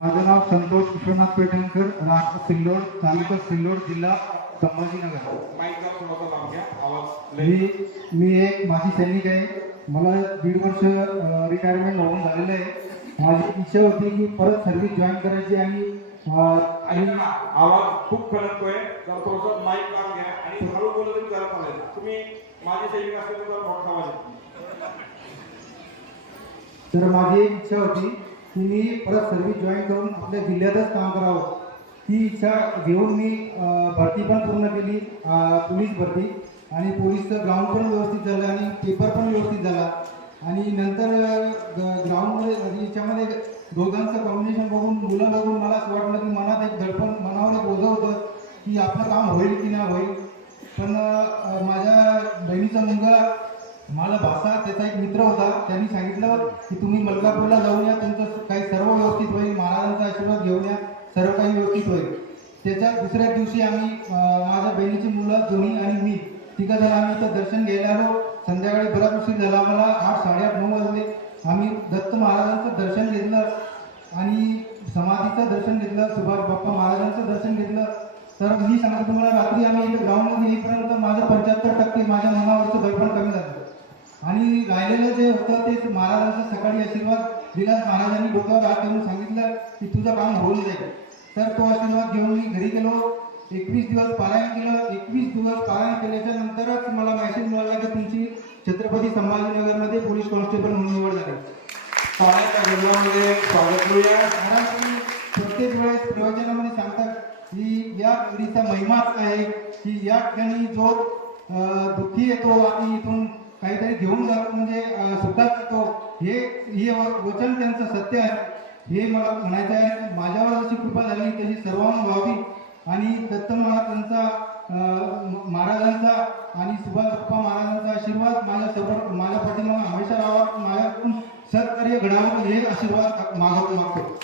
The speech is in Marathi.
माझं नाव संतोष विश्वनाथ पेठणकर, राहणार सिल्लोड, तालुका सिल्लोड, जिल्हा संभाजीनगर। मी एक माजी सैनिक आहे। मला 1.5 वर्ष रिटायरमेंट होऊन झालेलं आहे। माझी इच्छा होती की परत सर्व्हिस जॉईन करायची आणि आवाज खूप खरतोय, जरा थोडंसं माईक लावून घ्या आणि हळू बोललं तरी जरा चालेल। तुम्ही माजी सैनिक असले तर मोठा आवाज तर माझी एक इच्छा होती की मी परत सर्व्हिस जॉईन करून आपल्या जिल्ह्यातच काम करावं। ती इच्छा घेऊन मी भरती पण पूर्ण केली, पोलीस भरती, आणि पोलीसचं ग्राउंड पण व्यवस्थित झालं आणि पेपर पण व्यवस्थित झाला। आणि नंतर ग्राउंडमध्ये याच्यामध्ये दोघांचं कॉम्बिनेशन बघून, मुलं बघून मला असं वाटलं की मनात एक धडपण, मनावर एक ओझं होतं की आपलं काम होईल की नाही होईल। पण माझ्या बहिणीचा मुलगा, मला भाषा, त्याचा एक मित्र होता, त्यांनी सांगितलं की तुम्ही मलकापूरला जाऊन या, तुमचं काही सर्व व्यवस्थित होईल, महाराजांचा आशीर्वाद घेऊन या, सर्व काही व्यवस्थित होईल। त्याच्या दुसऱ्या दिवशी आम्ही, माझ्या बहिणीची मुलं दोन्ही आणि मी, तिघंजण आम्ही इथं दर्शन घ्यायला आलो। संध्याकाळी बराच उशीर झाला, मला 8, 8:30, 9 वाजले। आम्ही दत्त महाराजांचं दर्शन घेतलं आणि समाधीचं दर्शन घेतलं, सुभाष बाप्पा महाराजांचं दर्शन घेतलं। तर मी सांगतो तुम्हाला, रात्री आम्ही इथे ग्राउंडमध्ये येईपर्यंत माझं 75% माझ्या मनावरचं दडपण कमी झालं आणि राहिलेलं जे होतं ते महाराजांचा सकाळी आशीर्वाद दिला। महाराजांनी डोक्यावर हात ठेवून सांगितलं की तुझं काम होऊन जाईल। तर तो आशीर्वाद घेऊन मी घरी गेलो, 21 दिवस पारायण केलं। 21 दिवस पारायण केल्याच्या नंतरच मला मेसेज मिळाला की तुमची छत्रपती संभाजीनगरमध्ये पोलीस कॉन्स्टेबल म्हणून निवड झाली। स्वागत करूया। प्रत्येक वेळेस प्रवचनामध्ये सांगतात की या पिढीचा महिमाच आहे की या ठिकाणी जो दुःखी येतो आणि इथून काहीतरी घेऊन जातो, म्हणजे सुखात येतो, हे वचन त्यांचं सत्य आहे, हे मला म्हणायचं आहे। माझ्यावर जशी कृपा झाली तशी सर्वांना व्हावी आणि दत्त महाराजांचा आणि सुभाष बाप्पा महाराजांचा आशीर्वाद माझ्या पाठीमागे हमेशा राहावा, माझ्याकडून सत्कार्य घडावं, हे आशीर्वाद मागतो।